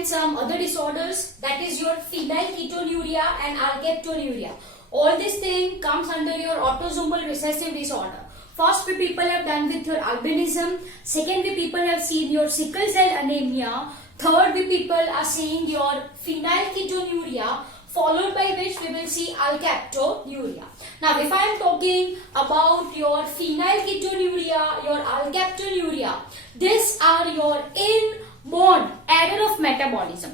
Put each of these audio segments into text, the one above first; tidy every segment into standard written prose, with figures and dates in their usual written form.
and some other disorders, that is your phenylketonuria and alkaptonuria. All this thing comes under your autosomal recessive disorder. First we people have done with your albinism, second we people have seen your sickle cell anemia, third we people are seeing your phenylketonuria, followed by which we will see alkaptonuria. Now if I am talking about your phenylketonuria, your alkaptonuria, these are your inborn error of metabolism.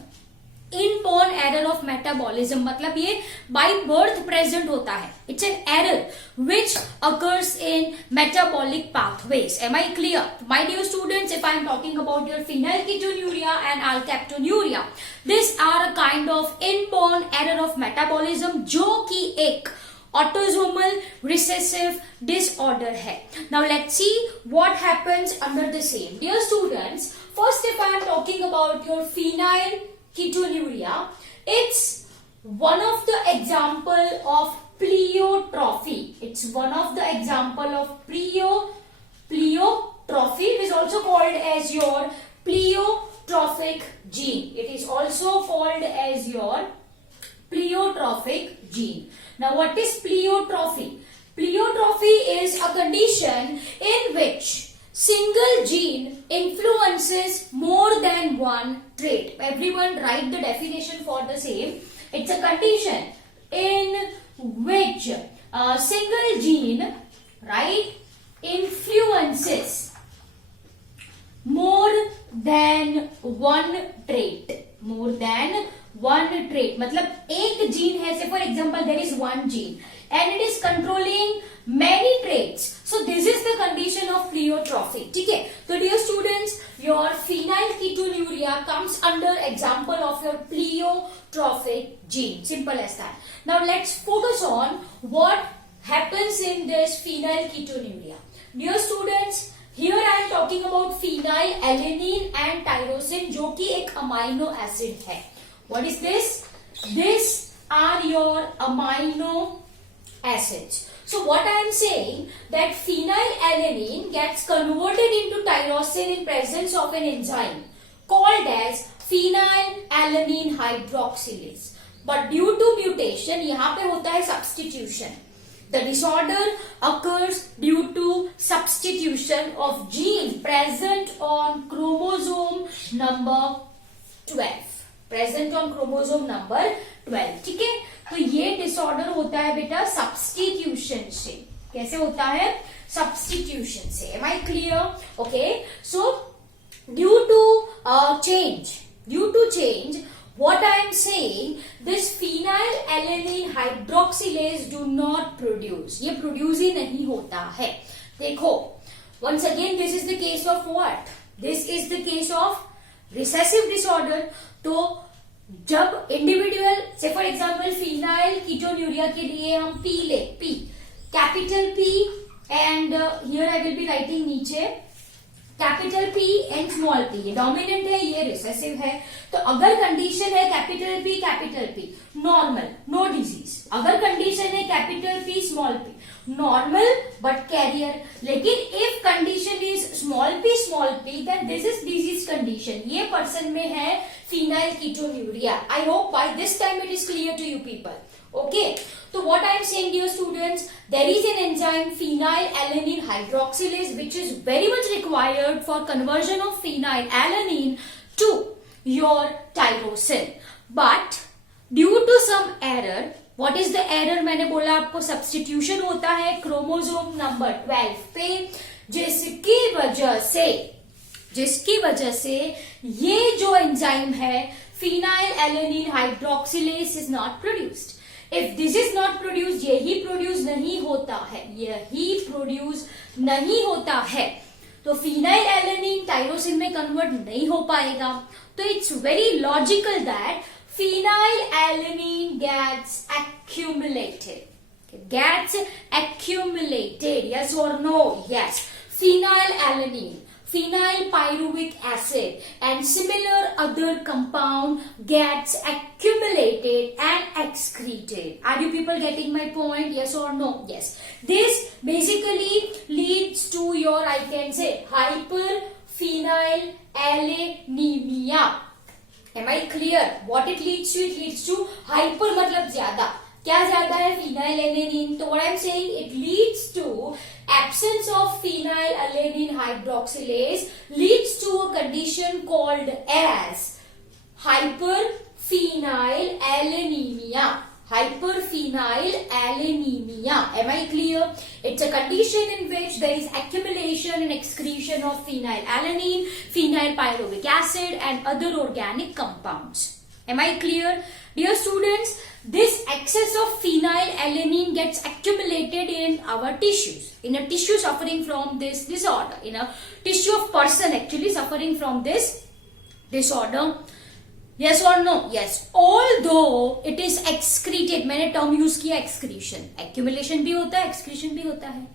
Inborn error of metabolism मतलब ये by birth present होता है. It's an error which occurs in metabolic pathways. Am I clear? My dear students, if I am talking about your phenylketonuria and alkaptonuria, these are a kind of inborn error of metabolism जो कि एक autosomal recessive disorder है. Now let's see what happens under the same. Dear students, first if I am talking about your phenylketonuria, it's one of the example of pleiotrophy. It's one of the example of pleiotrophy. It is also called as your pleiotrophic gene. It is also called as your pleiotrophic gene. Now what is pleiotrophy? Pleiotrophy is a condition in which single gene influences more than one trait. Everyone write the definition for the same. It's a condition in which a single gene, right, influences more than one trait. More than one trait. मतलब एक gene है, say for example there is one gene and it is controlling many traits. So this is the condition of pleiotrophy. ठीक है? So dear students, your phenylketonuria comes under example of your pleiotrophic gene. Simple as that. Now let's focus on what happens in this phenylketonuria. Dear students, here I am talking about phenylalanine and tyrosine जो कि एक amino acid है. What is this? These are your amino acids. So what I am saying that phenylalanine gets converted into tyrosine in presence of an enzyme called as phenylalanine hydroxylase. But due to mutation यहाँ पे होता है substitution. The disorder occurs due to substitution of gene present on chromosome number 12. Present on chromosome number 12. ठीक है? तो ये disorder होता है बेटा सब्स्टिट्यूशन से. कैसे होता है? सब्स्टिट्यूशन से. Am I clear? Okay. So due to change, what I am saying, this phenylalanine hydroxylase do not produce. ये produce ही नहीं होता है. देखो, once again this is the case of what? This is the case of recessive disorder. तो जब individual से for example phenylketonuria के लिए हम P ले, P capital P and here I will be writing नीचे capital P and small p. ये dominant है, ये रिसेसिव है. तो अगर कंडीशन है capital P normal, no disease. अगर कंडीशन है capital P small p normal but carrier. लेकिन if condition is small p then this is disease condition. ये पर्सन में है phenylketonuria. I hope by this time it is clear to you people. Okay. So what I am saying, dear students, there is an enzyme phenylalanine hydroxylase which is very much required for conversion of phenylalanine to your tyrosine. But due to some error, what is the error? मैंने बोला आपको substitution होता है chromosome number 12 पे, जिसकी वजह से ये जो एंजाइम है phenylalanine hydroxylase is not produced. If this is not produced, यही प्रोड्यूस नहीं होता है, तो phenylalanine tyrosine में कन्वर्ट नहीं हो पाएगा. तो it's very logical that phenylalanine gets accumulated. Yes or no? Yes. Phenylalanine, phenylpyruvic acid and similar other compound gets accumulated and excreted. Are you people getting my point? Yes or no? Yes. This basically leads to your, I can say, hyperphenylalaninemia. Am I clear? What it leads to? It leads to hyper मतलब ज्यादा. क्या ज्यादा है? phenylalanine. तो what I'm saying, it leads to absence of phenylalanine hydroxylase leads to a condition called as hyperphenylanemia. Hyperphenylanemia. Am I clear? It's a condition in which there is accumulation and excretion of phenylalanine, phenylpyruvic acid and other organic compounds. Am I clear? Dear students, this excess of phenylalanine gets accumulated in our tissues. In a tissue suffering from this disorder. In a tissue of person actually suffering from this disorder. Yes or no? Yes. Although it is excreted, मैंने term use किया excretion. Accumulation भी होता है, excretion भी होता है.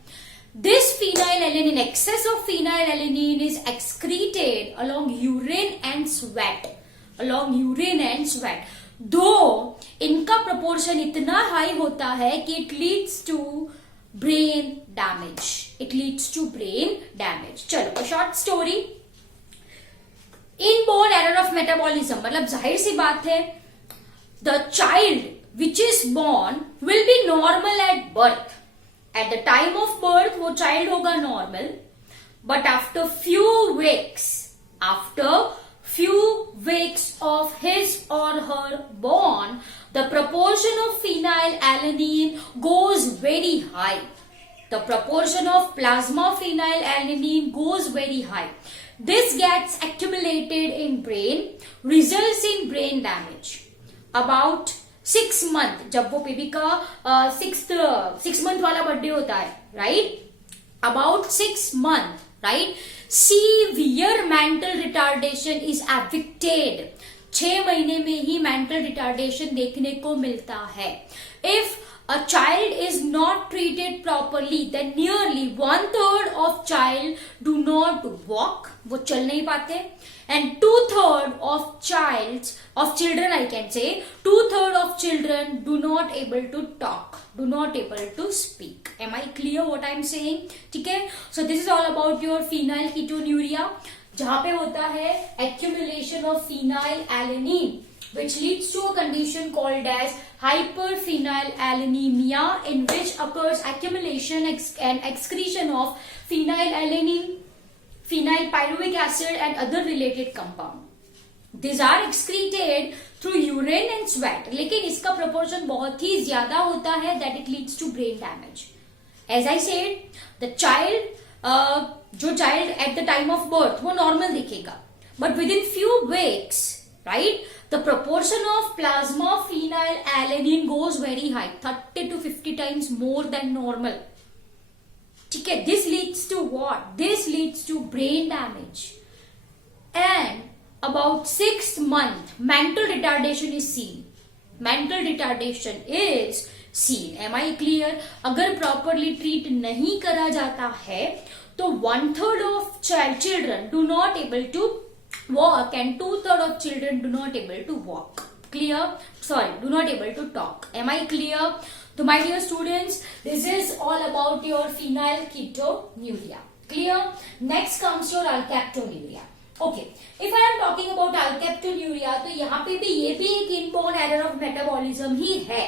This phenylalanine, excess of phenylalanine is excreted along urine and sweat. Along urine and sweat. Though इनका proportion इतना high होता है कि it leads to brain damage. It leads to brain damage. चलो, a short story. Inborn error of metabolism मतलब जाहिर सी बात है, the child which is born will be normal at birth. At the time of birth वो child होगा normal, but after few weeks of his or her born, the proportion of phenylalanine goes very high. The proportion of plasma phenylalanine goes very high. This gets accumulated in brain, results in brain damage. About 6 month, जब वो baby का 6 month वाला birthday होता है, right? About 6 month, right? Severe mental retardation is affected. 6 महीने में ही mental retardation देखने को मिलता है. If a child is not treated properly, then nearly 1/3 of child do not walk, वो चल नहीं पाते, and 2/3 of children I can say, 2/3 of children do not able to talk, do not able to speak. Am I clear what I am saying? ठीक है? So this is all about your phenylketonuria, जहाँ पे होता है accumulation of phenylalanine, which leads to a condition called as hyperphenylanemia, in which occurs accumulation and excretion of phenylalanine, phenylpyruvic acid and other related compound. These are excreted through urine and sweat, लेकिन इसका proportion बहुत ही ज्यादा होता है that it leads to brain damage. As I said, the child, जो child at the time of birth वो normal दिखेगा, but within few weeks, right, the proportion of plasma phenylalanine goes very high, 30 to 50 times more than normal. ठीक है? This leads to what? This leads to brain damage. And about 6 months, mental retardation is seen. Mental retardation is seen. Am I clear? अगर properly treat नहीं करा जाता है, तो 1/3 of children do not able to walk and 2/3 of children do not able to walk. Clear? Sorry, do not able to talk. Am I clear? So my dear students, this is all about your phenylketonuria. Clear? Next comes your alkaptonuria. Okay, if I am talking about alkaptonuria, तो यहाँ पे भी ये भी एक inborn error of metabolism ही है.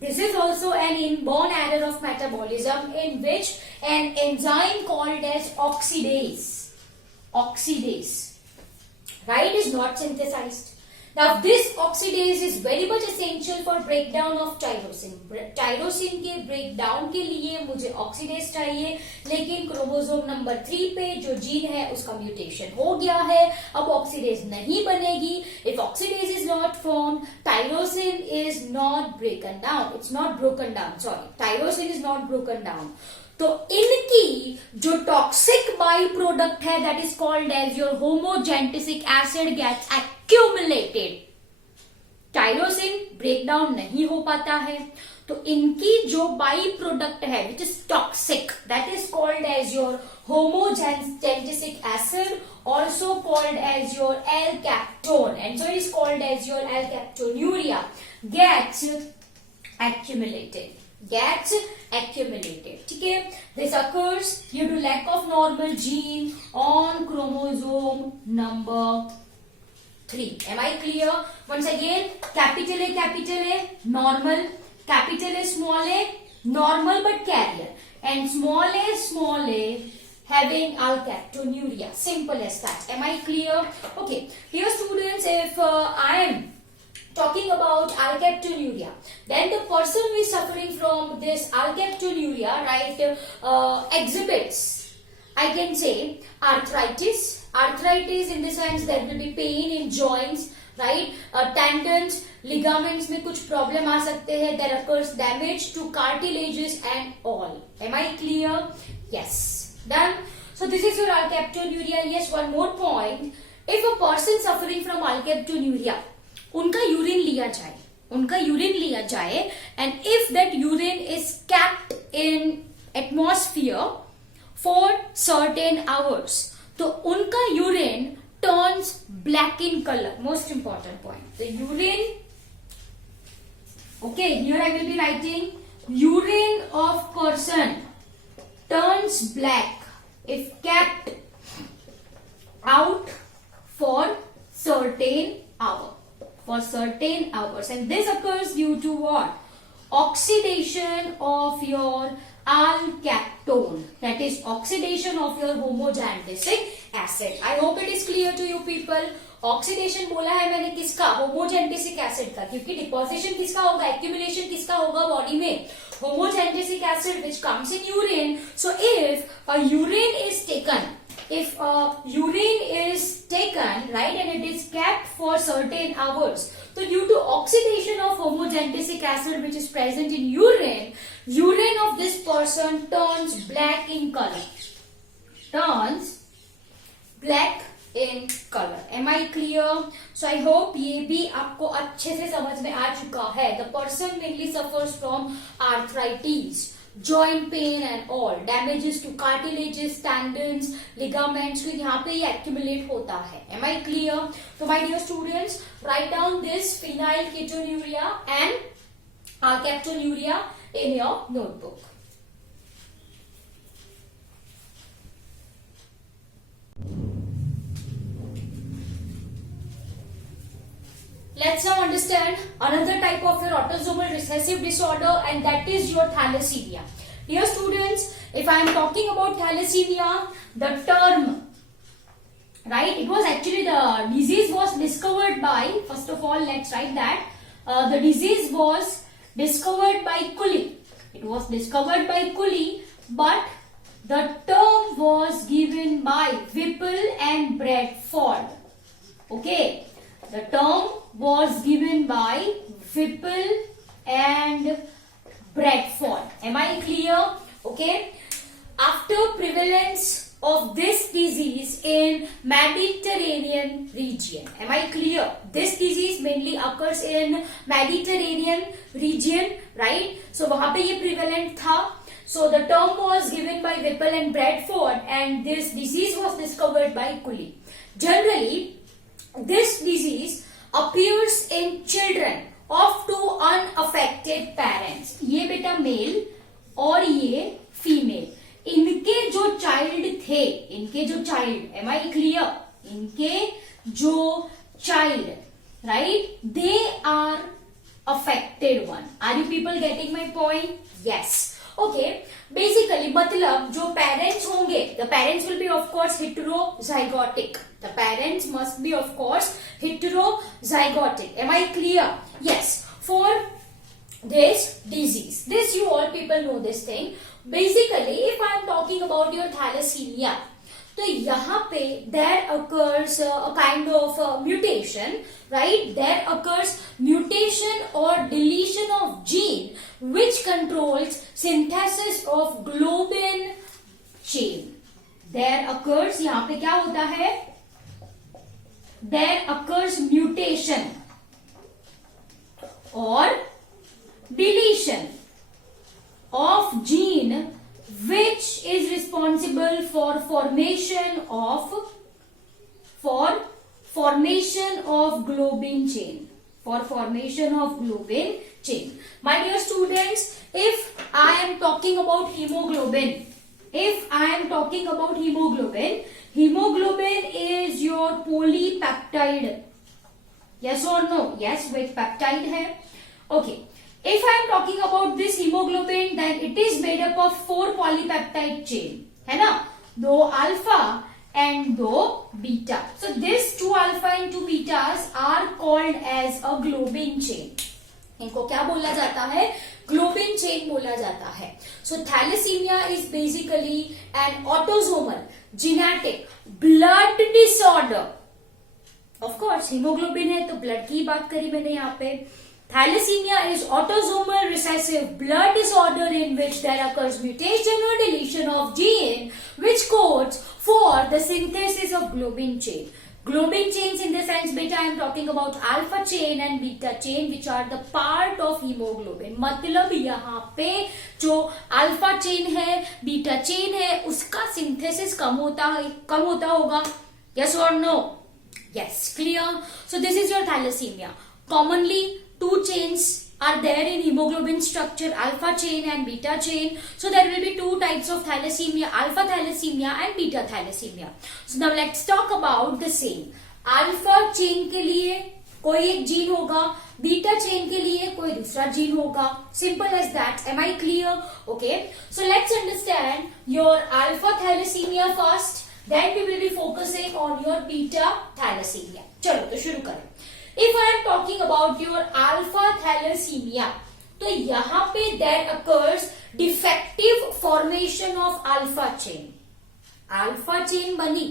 This is also an inborn error of metabolism in which an enzyme called as oxidase, right, is not synthesized. Now this oxidase is very much essential for breakdown of tyrosin. Tyrosin के breakdown के लिए मुझे oxidase चाहिए, लेकिन chromosome number 3 पे जो gene है उसका म्यूटेशन हो गया है, अब oxidase नहीं बनेगी. If oxidase is not formed, tyrosin is not broken down. It's not broken down. Sorry, tyrosin is not broken down. तो इनकी जो टॉक्सिक बाई प्रोडक्ट है that is called as your homogentisic acid gets accumulated. Tyrosine break down नहीं हो पाता है, तो इनकी जो बाई प्रोडक्ट है which is toxic, that is called as your homogentisic acid, also called as your alkaptone, and so it is called as your alkaptonuria, gets accumulated. ठीक है? This occurs due to lack of normal gene on chromosome number 3. Am I clear? Once again, capital A, normal, capital A, normal but carrier, and small a, having alkaptonuria. Simple as that. Am I clear? Okay. Here, students, if I am talking about alkaptonuria, then the person who is suffering from this alkaptonuria, right, exhibits, I can say, arthritis. Arthritis in the sense there will be pain in joints, right? Tendons, ligaments में कुछ problem आ सकते हैं. There occurs damage to cartilages and all. Am I clear? Yes. Done. So this is your alkaptonuria. Yes, one more point. If a person suffering from alkaptonuria, उनका urine लिया जाए, and if that urine is kept in atmosphere for certain hours, तो उनका urine turns black in color. Most important point. The urine, okay, here I will be writing urine of person turns black if kept out for certain hours, and this occurs due to what? Oxidation of your alkaptone, that is oxidation of your homogentic acid. I hope it is clear to you people. Oxidation बोला है मैंने किसका? होमोजेंटेसिक acid का, क्योंकि deposition किसका होगा, accumulation किसका होगा बॉडी में? होमोजेंटेसिक acid which comes in urine. So if a urine is taken, right, and it is kept for certain hours, so due to oxidation of homogentetic acid which is present in urine of this person turns black in color. Am I clear? So I hope ये भी आपको अच्छे से समझ में आ चुका है. The person mainly suffers from arthritis, joint pain and all, damages to cartilages, tendons, ligaments, तो यहाँ पे ये accumulate होता है. Am I clear? So my dear students, write down this phenylketonuria and alkaptonuria in your notebook. Let's now understand another type of your autosomal recessive disorder, and that is your thalassemia. Dear students, if I am talking about thalassemia, the term, right, it was actually the disease was discovered by, first of all, let's write that, the disease was discovered by Cooley. It was discovered by Cooley, but the term was given by Whipple and Bradford. Okay. The term was given by Whipple and Bradford. Am I clear? Okay. After prevalence of this disease in Mediterranean region. Am I clear? This disease mainly occurs in Mediterranean region, right? So वहाँ पे ये prevalent था. So the term was given by Whipple and Bradford, and this disease was discovered by Cooley. Generally, this disease appears in children of two unaffected parents. ये बेटा mail और ये female. इनके जो चाइल्ड थे, am I clear? इनके जो child, right? They are affected one. Are you people getting my point? Yes. Okay. Basically, मतलब जो parents होंगे, the parents will be of course heterozygotic. The parents must be of course heterozygotic. Am I clear? Yes. For this disease, this you all people know this thing. Basically, if I am talking about your thalassemia, तो यहाँ पे there occurs a kind of mutation, right? There occurs mutation or deletion of gene which controls synthesis of globin chain. There occurs, यहाँ पे क्या होता है? There occurs mutation or deletion of gene which is responsible for formation of globin chain. My dear students, if I am talking about hemoglobin, hemoglobin is your polypeptide. yes or no? Yes, with peptide है. Okay, if I am talking about this hemoglobin, then it is made up of 4 polypeptide chain, है ना, 2 alpha and 2 beta. So this 2 alpha and 2 betas are called as a globin chain. इनको क्या बोला जाता है? Globin chain बोला जाता है. So thalassaemia is basically an autosomal genetic blood disorder. Of course haemoglobin है तो ब्लड की बात करी मैंने यहाँ पे. Thalassemia is autosomal recessive blood disorder in which there occurs mutation or deletion of gene which codes for the synthesis of globin chain. Globin chains in the sense beta I am talking about alpha chain and beta chain which are the part of hemoglobin. मतलब यहाँ पे जो alpha chain है, beta chain है, उसका synthesis कम होता होगा. Yes or no? Yes, clear. So this is your thalassemia. Commonly 2 chains are there in hemoglobin structure, alpha chain and beta chain. So there will be 2 types of thalassemia, alpha thalassemia and beta thalassemia. So now let's talk about the same. Alpha chain के लिए कोई एक gene होगा, beta chain के लिए कोई दूसरा gene होगा. Simple as that. Am I clear? Okay. So let's understand your alpha thalassemia first. Then we will be focusing on your beta thalassemia. चलो तो शुरू करें. If I am talking about your alpha thalassemia, तो यहाँ पे there occurs defective formation of alpha chain. Alpha chain बनी,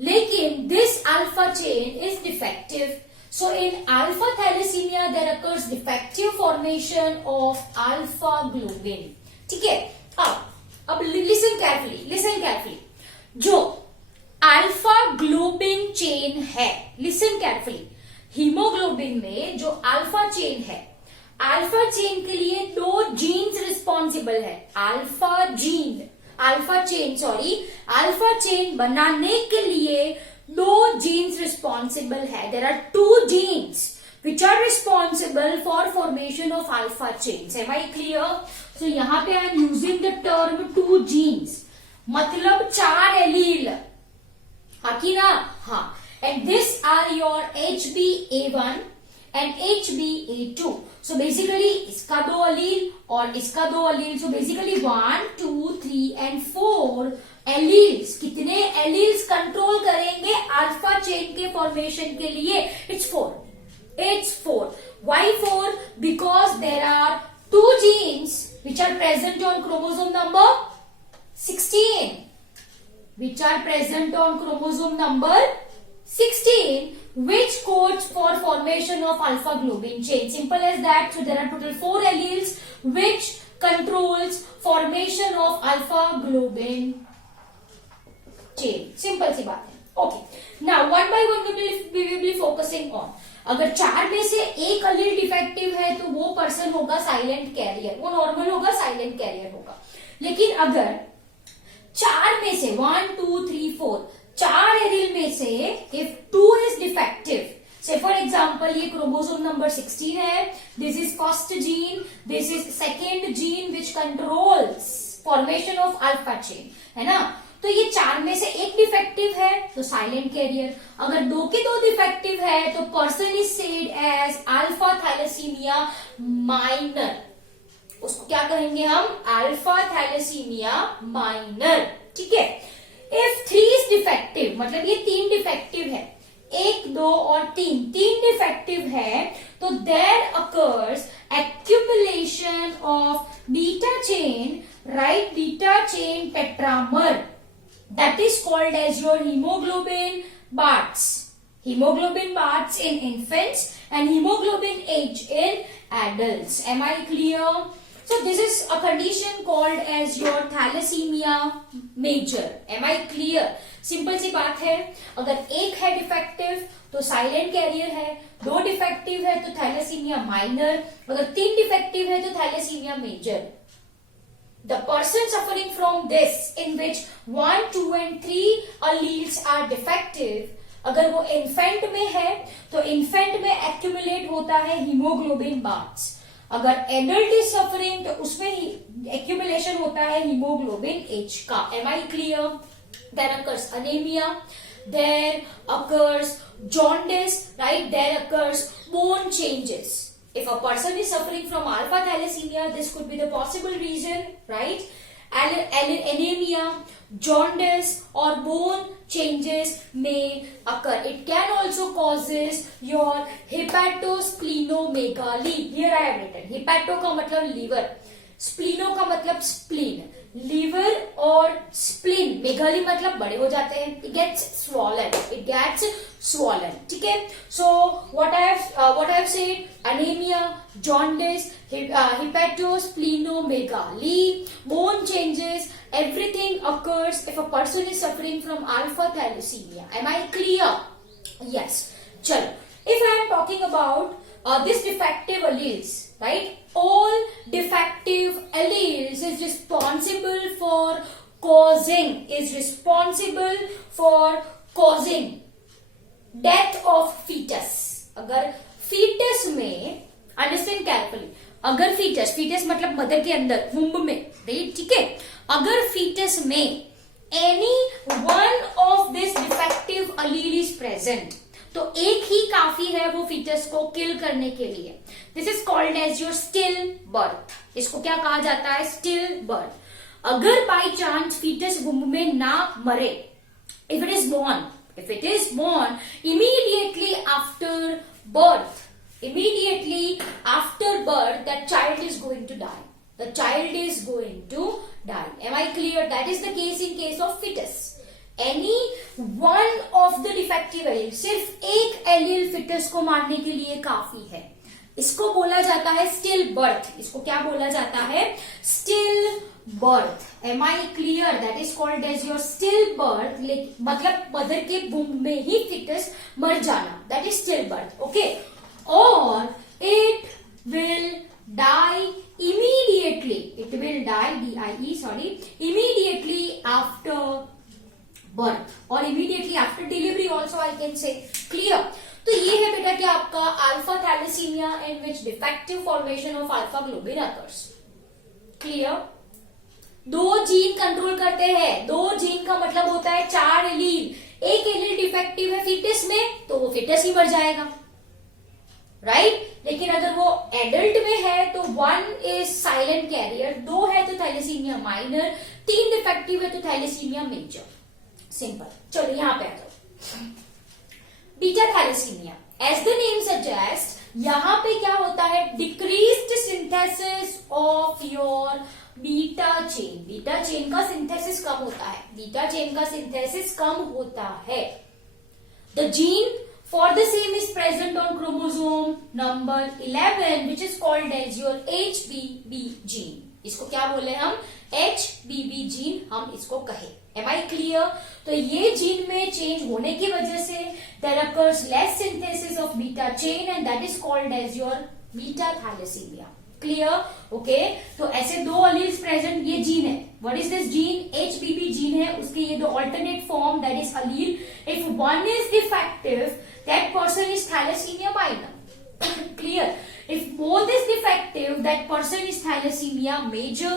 लेकिन this alpha chain is defective. So in alpha thalassemia there occurs defective formation of alpha globin. ठीक है. अब listen carefully. जो alpha globin chain है, listen carefully. हीमोग्लोबिन में जो alpha chain है, अल्फा चेन के लिए 2 जीन्स रिस्पॉन्सिबल है. अल्फा चेन बनाने के लिए 2 जीन्स रिस्पॉन्सिबल है. There are 2 genes which are responsible for formation of alpha chains. Am I clear? So यहाँ पे I am using the term 2 genes, मतलब 4 एलील. हाकी ना? हाँ. And this are your HbA1 and HbA2. So basically इसका 2 अलील और इसका 2 अलील. So basically 1, 2, 3 and 4 alleles. कितने alleles control करेंगे अल्फा चेन के फॉर्मेशन के लिए? It's 4. Why 4? Because there are 2 genes which are present on chromosome number 16. Which are present on chromosome number 16, which codes for formation of alpha globin chain. Simple as that. So there are total 4 alleles which controls formation of alpha globin chain. Simple सी बात है. Okay. Now one by one we will be focusing on. अगर 4 में से एक अलील defective है तो वो person होगा साइलेंट कैरियर. वो नॉर्मल होगा, साइलेंट कैरियर होगा. लेकिन अगर 4 में से 1, 2, 3, 4 4 एलील में से if 2 is defective, say for example ये क्रोमोसोम नंबर 16 है, this is first gene, this is second gene which controls formation of alpha chain, है ना. तो ये 4 में से एक डिफेक्टिव है तो साइलेंट कैरियर. अगर 2 के 2 डिफेक्टिव है तो person is said as alpha thalassaemia minor. उसको क्या कहेंगे हम? Alpha thalassaemia minor. ठीक है. If 3 is defective, मतलब ये 3 डिफेक्टिव है, 1, 2 और 3 डिफेक्टिव है, तो there occurs accumulation of beta chain, right? Beta chain tetramer. That is called as your hemoglobin baths. Hemoglobin baths in infants and hemoglobin H in adults. Am I clear? So this is a condition called as your thalassemia major. Am I clear? Simple सी बात है. अगर एक है defective तो silent career है, 2 defective है तो थैलेसीमिया माइनर, अगर 3 डिफेक्टिव है तो thalassaemia major. The person suffering from this in which 1, 2 and 3 alleles are defective, अगर वो इन्फेंट में है तो इन्फेंट में एक्यूमुलेट होता है हीमोग्लोबिन बाथ्स. अगर एडल्ट इज सफरिंग तो उसमें एक्यूमुलेशन होता है हीमोग्लोबिन एच का. Am I clear? There occurs anaemia, there occurs jaundice, right? There occurs bone changes. If a person is suffering from alpha thalassemia, this could be the possible reason, right? Anemia, jaundice or bone changes may occur. It can also causes your hepatosplenomegaly. Here I have written hepato का मतलब liver, spleno का मतलब spleen. Liver और spleen, megaly मतलब बड़े हो जाते हैं. It gets swollen. ठीक है. So what I have said, anemia, jaundice, hepatosplenomegaly, bone changes, everything occurs if a person is suffering from alpha thalassemia. Am I clear? Yes. Chalo. If I am talking about this defective alleles, right? All defective alleles is responsible for causing death of fetus. अगर fetus में, understand carefully, अगर fetus मतलब mother के अंदर womb में, right? ठीक है. अगर fetus में any one of this defective allele is present, तो एक ही काफी है वो फीटस को किल करने के लिए. This is called as your stillbirth. इसको क्या कहा जाता है? Stillbirth. अगर बाय चांस फीटस वुम्ब में ना मरे, if it is born immediately after birth, that child is going to die. Am I clear? That is the case in case of fetus. Any one of the defective allele, सिर्फ एक allele foetus को मारने के लिए काफी है. इसको बोला जाता है स्टिल बर्थ. इसको क्या बोला जाता है? Still birth. Am I clear? That is called as your still birth. मतलब मदर के वुम्ब में ही फिटस मर जाना. That is still birth. Okay. Or it will die immediately. Immediately after birth or immediately after delivery also I can say. Clear? तो ये है बेटा कि आपका alpha thalassemia in which defective formation of alpha globin occurs. Clear? 2 gene control करते हैं. 2 gene का मतलब होता है 4 एलील. एक एलील डिफेक्टिव है फीटस में तो वो फीटस ही मर जाएगा, राइट? लेकिन अगर वो एडल्ट में है तो 1 इज साइलेंट कैरियर, 2 है तो थैलेसीमिया माइनर, 3 डिफेक्टिव है तो थैलेसीमिया मेजर. सिंपल. चलो यहां पे आ जाओ. Beta thalassaemia, as the name suggest, यहां पे क्या होता है? Decreased synthesis of your beta chain का सिंथेसिस कम होता है. The gene for the same is present on chromosome number 11 which is called as your HBB gene. इसको क्या बोले हम? HBB जीन हम इसको कहे. Am I clear? तो ये जीन में चेंज होने की वजह से there occurs less synthesis of beta chain and that is called as your beta thalassemia. Clear? Okay. तो ऐसे 2 alleles present, ये जीन है. What is this gene? HBB gene है. उसके ये 2 alternate form, that is allele. If one is defective, that person is thalassemia minor. Clear? If both is defective, that person is thalassemia major.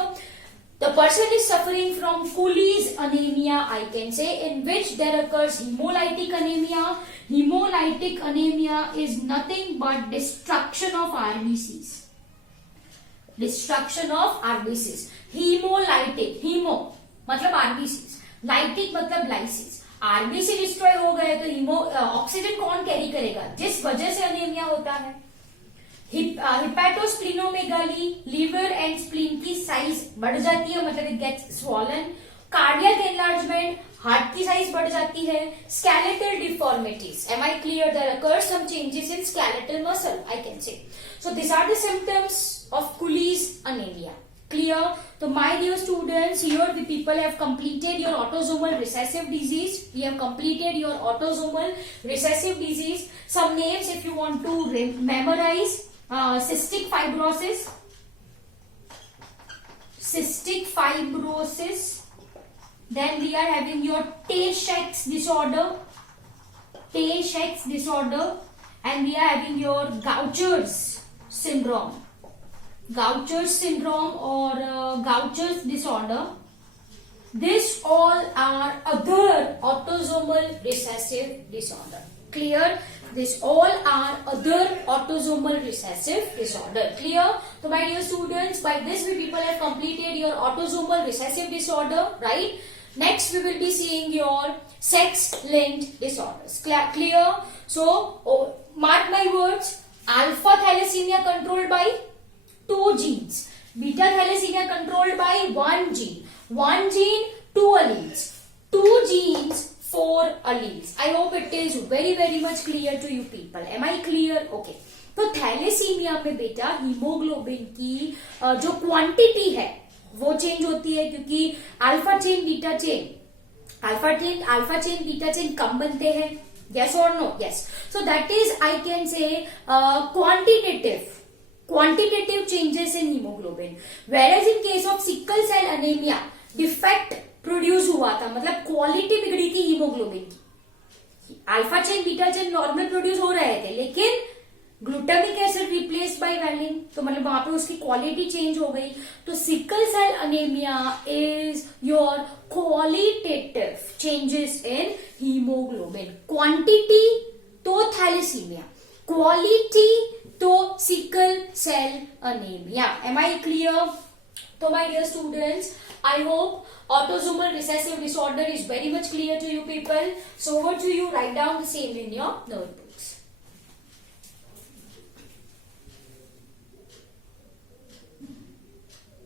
The person is suffering from Cooley's anemia, I can say, in which there occurs hemolytic anemia. Hemolytic anemia is nothing but destruction of RBCs. Hemolytic, hemo मतलब RBCs, lytic मतलब lysis. RBC destroy हो गए तो oxygen कौन carry करेगा? जिस वजह से अनीमिया होता है. हिपैटोस्प्लिनोमेगाली, लीवर एंड स्प्लीन की साइज बढ़ जाती है, मतलब it gets swollen. Cardiac enlargement, heart की साइज बढ़ जाती है. Skeletal deformities. Am I clear? There occurs some changes in skeletal muscle, I can say. So this are the symptoms of Cooley's anaemia. Clear? So my dear students, here the people have completed your autosomal recessive disease. We have completed your autosomal recessive disease. Some names if you want to memorize. Cystic fibrosis. Then we are having your Tay-Sachs disorder. And we are having your Gaucher's syndrome or Gaucher's disorder. This all are other autosomal recessive disorder. Clear? This all are other autosomal recessive disorder. Clear? So my dear students, by this we people have completed your autosomal recessive disorder, right? Next we will be seeing your sex-linked disorders. Clear? So mark my words. Alpha thalassemia controlled by 2 genes. Beta thalassemia controlled by 1 gene. 1 gene, 2 alleles. 2 genes, 4 alleles. I hope it is very much clear to you people. Am I clear? Okay. तो thalassaemia में बेटा haemoglobin की जो quantity है वो change होती है, क्योंकि अल्फा चेन बीटा चेन कम बनते हैं. Yes or no? Yes. So that is, I can say, quantitative changes in hemoglobin. Whereas in case of sickle cell anemia, defect produce हुआ था, मतलब क्वालिटी बिगड़ी थी हीमोग्लोबिन की. Alpha chain beta chain normal produce हो रहे थे, लेकिन glutamic acid replaced by valine, तो मतलब वहां पे उसकी क्वालिटी चेंज हो गई. तो sickle cell anaemia is your qualitative changes in haemoglobin. Quantity तो थैलेसीमिया, क्वालिटी तो sickle cell anaemia. Am I clear? So my dear students, I hope autosomal recessive disorder is very much clear to you people. So over to you, write down the same in your notebook.